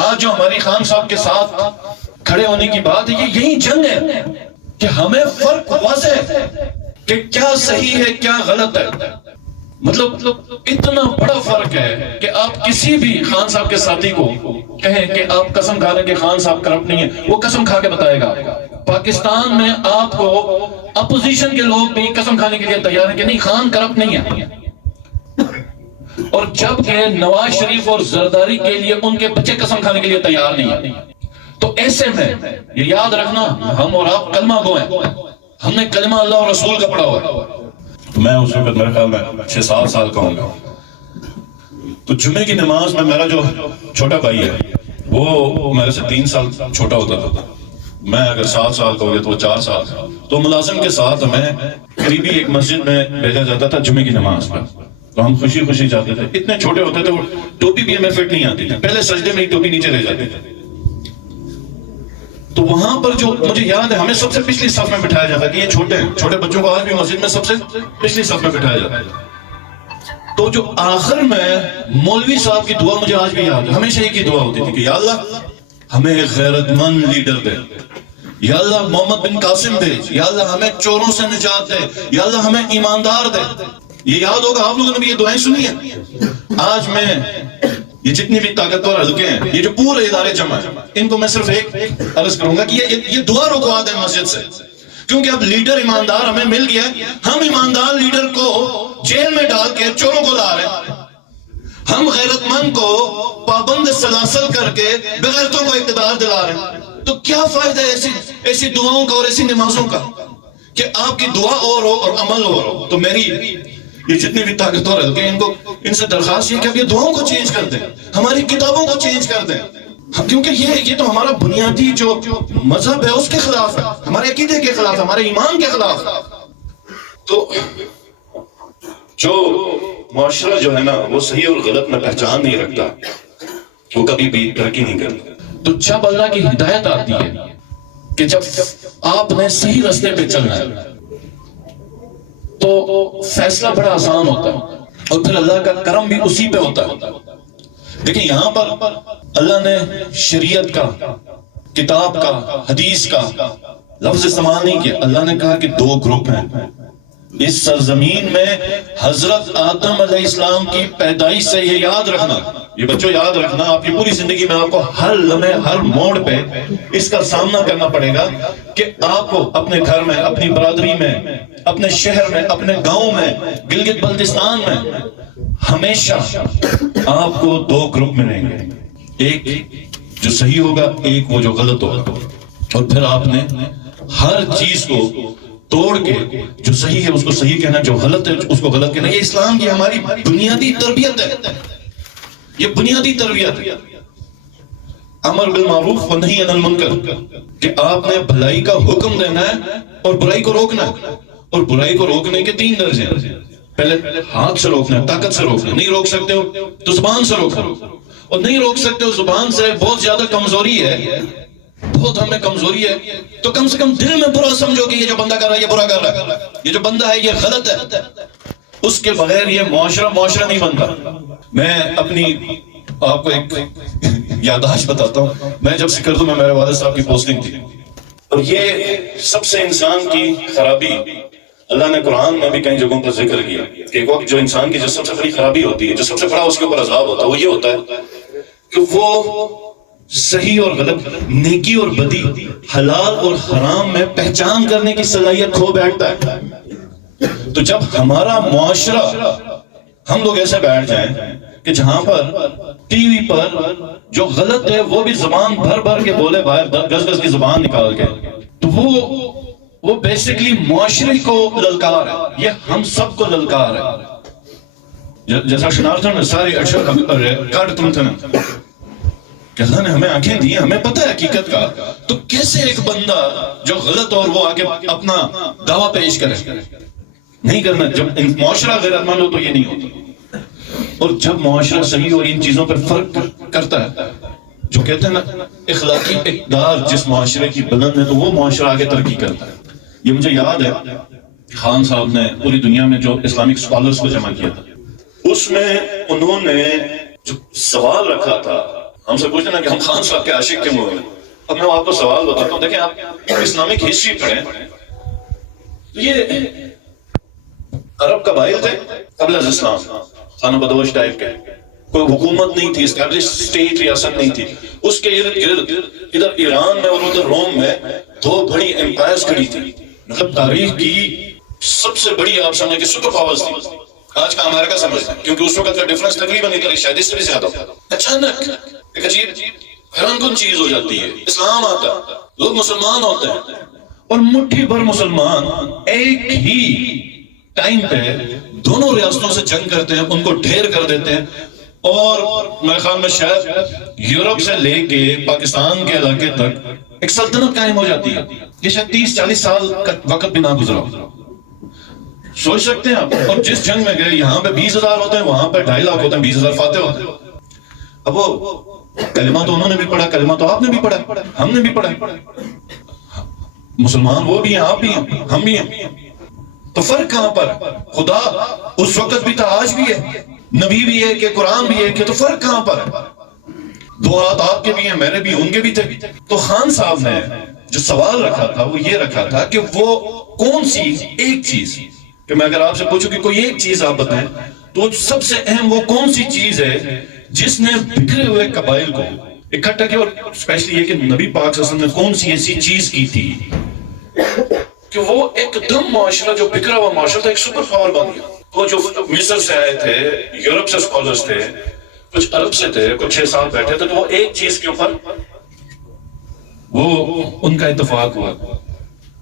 آج جو ہماری خان صاحب کے ساتھ کھڑے ہونے کی بات ہے، یہی جنگ ہے کہ ہمیں فرق واضح ہے کہ کیا صحیح ہے کیا غلط ہے. مطلب اتنا بڑا فرق ہے کہ آپ کسی بھی خان صاحب کے ساتھی کو کہیں کہ آپ قسم کھا رہے ہیں کہ خان صاحب کرپٹ نہیں ہے، وہ قسم کھا کے بتائے گا. پاکستان میں آپ کو اپوزیشن کے لوگ بھی قسم کھانے کے لیے تیار ہیں کہ نہیں خان کرپٹ نہیں ہے. اور جبکہ نواز شریف اور زرداری کے لیے ان کے بچے قسم کھانے کے لیے تیار نہیں ہیں. تو ایسے میں یہ یاد رکھنا، ہم اور آپ کلمہ گو ہیں، ہم نے کلمہ اللہ اور رسول کا پڑھا ہوا ہے. میں اس وقت میرے خیال میں 6-7 سال کا ہوں گا. تو جمعے کی نماز میں میرا جو چھوٹا بھائی ہے وہ میرے سے 3 سال چھوٹا ہوتا تھا. میں اگر 7 سال کا ہو گیا تو وہ 4 سال کا. تو ملازم کے ساتھ ہمیں قریبی ایک مسجد میں بھیجا جاتا تھا جمعے کی نماز پر. تو ہم خوشی خوشی جاتے تھے. اتنے چھوٹے ہوتے تھے وہ ٹوپی بھی ہمیں فٹ نہیں آتی تھی. پہلے سجدے میں ہی ٹوپی نیچے رہ جاتی تھی. تو وہاں پر جو مجھے یاد ہے ہمیں سب سے پچھلی صف میں بٹھایا جاتا کہ یہ چھوٹے بچوں کو آج بھی مسجد میں سب سے پچھلی صف میں بٹھایا جاتا ہے. تو جو آخر میں مولوی صاحب کی دعا مجھے آج بھی یاد ہے. ہمیشہ ایک ہی دعا ہوتی تھی کہ یا اللہ ہمیں ایک غیرت مند لیڈر دے، یا اللہ محمد بن قاسم بھیج، یا اللہ ہمیں چوروں سے نجات دے، یا اللہ ہمیں ایماندار دے. یہ یاد ہوگا آپ لوگوں نے بھی یہ دعائیں سنی ہیں. آج میں یہ جتنی بھی طاقتور حلقے ہیں، یہ جو پورے ادارے جمع ہیں، ان کو میں صرف ایک عرض کروں گا کہ یہ دعا رکوا دیں مسجد سے، کیونکہ اب لیڈر ایماندار ہمیں مل گیا. ہم ایماندار لیڈر کو جیل میں ڈال کے چوروں کو لا رہے ہیں. ہم غیرت مند کو پابند سلاسل کر کے بغیرتوں کو اقتدار دلا رہے ہیں. تو کیا فائدہ ہے ایسی دعاؤں کا اور ایسی نمازوں کا کہ آپ کی دعا اور ہو اور عمل اور ہو. تو میری یہ جتنے بھی طاقتور حلقے ہیں ان سے درخواست یہ کہ اب یہ دعاؤں کو چینج کر دیں، ہماری کتابوں کو چینج کر دیں. کیونکہ یہ تو ہمارا بنیادی جو مذہب ہے اس کے خلاف ہے، ہمارے عقیدے کے خلاف ہے، ہمارے ایمان کے خلاف ہے. تو جو معاشرہ جو ہے نا وہ صحیح اور غلط میں پہچان نہیں رکھتا، وہ کبھی بھی ترقی نہیں کرتا. تو جب اللہ کی ہدایت آتی ہے کہ جب آپ نے صحیح راستے پہ چلنا ہے تو فیصلہ بڑا آسان ہوتا ہے، اور پھر اللہ کا کرم بھی اسی پہ ہوتا ہے. دیکھیں یہاں پر اللہ نے شریعت کا، کتاب کا، حدیث کا لفظ استعمال نہیں کیا. اللہ نے کہا کہ 2 گروپ ہیں اس سرزمین میں. حضرت آدم علیہ السلام کی پیدائش سے یہ یاد رکھنا، یہ بچوں یاد رکھنا، آپ کی پوری زندگی میں آپ کو ہر لمحے ہر موڑ پہ اس کا سامنا کرنا پڑے گا کہ آپ کو اپنے گھر میں، اپنی برادری میں، اپنے شہر میں، اپنے گاؤں میں، گلگت بلتستان میں ہمیشہ آپ کو 2 گروپ ملیں گے. ایک جو صحیح ہوگا، ایک وہ جو غلط ہوگا. اور پھر آپ نے ہر چیز کو توڑ کے جو صحیح ہے اس کو صحیح کہنا، جو غلط ہے اس کو غلط کہنا. یہ اسلام کی ہماری بنیادی تربیت ہے، یہ بنیادی تربیت ہے. امر بالمعروف و نہی عن المنکر، کہ آپ نے بھلائی کا حکم دینا ہے اور برائی کو روکنا ہے. اور برائی کو روکنے کے 3 درجے ہیں. پہلے ہاتھ سے روکنا ہے، طاقت سے روکنا ہے. نہیں روک سکتے ہو تو زبان سے روکنا، اور نہیں روک سکتے ہو زبان سے، بہت زیادہ کمزوری ہے، بہت ہمیں کمزوری ہے، تو کم سے کم دل میں برا سمجھو کہ یہ جو بندہ کر رہا ہے یہ برا کر رہا ہے، یہ جو بندہ ہے یہ غلط ہے. اس کے بغیر یہ معاشرہ نہیں بنتا. میں اپنی آپ کو ایک یادداشت بتاتا ہوں. میں جب سکردو میں میرے والد صاحب کی پوسٹنگ تھی، اور یہ سب سے انسان کی خرابی اللہ نے قرآن میں بھی کئی جگہوں پر ذکر کیا کہ ایک وقت جو انسان کی جو سب سے بڑی خرابی ہوتی ہے، جو سب سے بڑا اس کے اوپر عذاب ہوتا ہے، وہ یہ ہوتا ہے کہ وہ صحیح اور غلط، نیکی اور بدی، حلال اور حرام میں پہچان کرنے کی صلاحیت کھو بیٹھتا ہے. تو جب ہمارا معاشرہ، ہم لوگ ایسے بیٹھ جائیں کہ جہاں پر ٹی وی پر جو غلط ہے وہ بھی زبان بھر بھر کے بولے، باہر گز گز کی زبان نکال کے، تو وہ بیسیکلی معاشرے کو للکار ہے. یہ ہم سب کو للکار ہے. جیسا شنارتھن نے ساری اشر کاٹ تم تھن کہ اللہ نے ہمیں آنکھیں دی، ہمیں پتہ ہے حقیقت کا. تو کیسے ایک بندہ جو غلط اور وہ آگے اپنا دعویٰ پیش کرے؟ نہیں کرنا. جب معاشرہ غیرت مند ہو تو یہ نہیں ہوتا. اور جب معاشرہ صحیح اور ان چیزوں پر فرق کرتا ہے، جو کہتے ہیں نا اخلاقی اقدار جس معاشرے کی بلند ہے، تو وہ معاشرہ آگے ترقی کرتا ہے. یہ مجھے یاد ہے خان صاحب نے پوری دنیا میں جو اسلامک اسکالرز کو جمع کیا تھا، اس میں انہوں نے جو سوال رکھا تھا ہم سے پوچھتے ہیں کہ ہم خان صاحب کے عاشق کیوں ہوئے. اب میں آپ کو سوال بتاتا ہوں. دیکھیں آپ اسلامک ہسٹری پڑھیں. یہ عرب قبائل تھے قبل از اسلام, خانہ بدوش ٹائپ کے, کوئی حکومت نہیں تھی, اسٹیبلش اسٹیٹ ریاست نہیں تھی. اس کے ارد گرد ادھر ایران میں اور ادھر روم میں دو بڑی امپائرز کھڑی تھی. مطلب تاریخ کی سب سے بڑی آپ سمجھیں کہ سپر پاورز تھی. آج کا امریکہ سمجھتے ہیں کیونکہ اس وقت کا ڈفرنس تقریباً اتنا شاید اس سے بھی زیادہ. اچانک ایک عجیب حیران کن چیز ہو جاتی ہے. اسلام آتا ہے, لوگ مسلمان ہوتے ہیں, اور مٹھی بھر مسلمان ایک ہی ٹائم پہ دونوں ریاستوں سے جنگ کرتے ہیں, ان کو ڈھیر کر دیتے ہیں, اور میرے خیال میں شاید یورپ سے لے کے پاکستان کے علاقے تک ایک سلطنت قائم ہو جاتی ہے. یہ شاید 30-40 سال کا وقت بھی نہ گزرا. سوچ سکتے ہیں آپ. اور جس جنگ میں گئے یہاں پہ 20,000 ہوتے ہیں, وہاں پہ 2.5 لاکھ ہوتے ہیں, 20,000 فاتح ہوتے ہیں. اب وہ کلمہ تو انہوں نے بھی پڑھا, کلمہ تو آپ نے بھی پڑھا, ہم نے بھی پڑھا. مسلمان وہ بھی ہیں, آپ بھی ہیں, ہم بھی ہیں. تو فرق کہاں پر؟ خدا اس وقت بھی تھا, آج بھی ہے, نبی بھی ہے کہ قرآن بھی ہے کہ, تو فرق کہاں پر؟ دو ہاتھ آپ کے بھی ہیں, میرے بھی, ان کے بھی تھے. تو خان صاحب نے جو سوال رکھا تھا وہ یہ رکھا تھا کہ وہ کون سی ایک چیز, کہ میں اگر آپ سے پوچھوں کہ کوئی ایک چیز آپ بتائیں تو سب سے اہم وہ کون سی چیز ہے جس نے بکھرے ہوئے قبائل کو اکٹھا کیا, اور اسپیشلی یہ کہ نبی پاک صلی اللہ علیہ وسلم نے کون سی ایسی چیز کی تھی کہ وہ ایک دم معاشرہ جو بکھرا ہوا معاشرہ تھا ایک سپر پاور بن گیا. وہ جو مصر سے آئے تھے, یورپ سے اسکالرز تھے, کچھ عرب سے تھے, کچھ 6 سال بیٹھے تھے, تو وہ ایک چیز کے اوپر وہ ان کا اتفاق ہوا.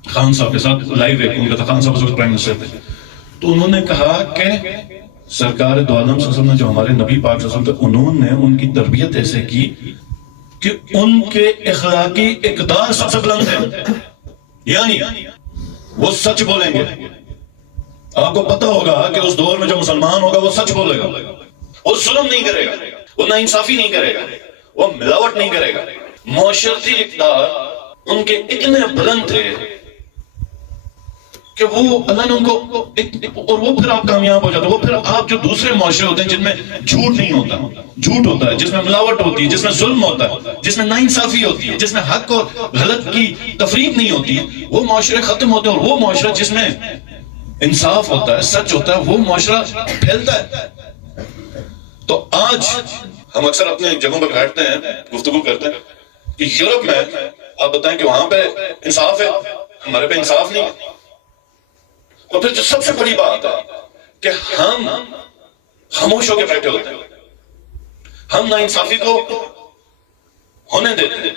خان صاحب کے ساتھ لائیو ایک ان کا تھا, خان صاحب اس وقت پرائم منسٹر تھے. تو انہوں نے کہا کہ سرکار دو عالم صلی اللہ علیہ وسلم نے جو ہمارے نبی پاک صلی اللہ علیہ وسلم تھے, انہوں نے ان کی تربیت ایسے کی کہ ان کے اخلاقی اقدار سب سے بلند ہیں. یعنی وہ سچ بولیں گے. آپ کو پتا ہوگا کہ اس دور میں جو مسلمان ہوگا وہ سچ بولے گا, وہ ظلم نہیں کرے گا, وہ ناانصافی نہیں کرے گا, وہ ملاوٹ نہیں کرے گا. معاشرتی اقدار ان کے اتنے بلند تھے کہ وہ اللہ نے ان کو اور وہ پھر آپ کامیاب ہو جاتے. وہ پھر آپ جو دوسرے معاشرے ہوتے ہیں جن میں جھوٹ نہیں ہوتا, جھوٹ ہوتا ہے, جس میں ملاوٹ ہوتی ہے, جس میں ظلم ہوتا ہے, جس میں ناانصافی ہوتی ہے, جس میں حق اور غلط کی تفریق نہیں ہوتی ہے, وہ معاشرے ختم ہوتے ہیں. اور وہ معاشرہ جس میں انصاف ہوتا ہے, سچ ہوتا ہے, وہ معاشرہ پھیلتا ہے. تو آج ہم اکثر اپنے جگہوں پہ بیٹھتے ہیں, گفتگو کرتے ہیں کہ یورپ میں آپ بتائیں کہ وہاں پہ انصاف ہے, ہمارے پہ انصاف نہیں ہے. اور پھر جو سب سے بڑی بات ہے کہ ہم خاموش ہو کے بیٹھے ہوتے ہیں, ہم ناانصافی کو ہونے دیتے ہیں.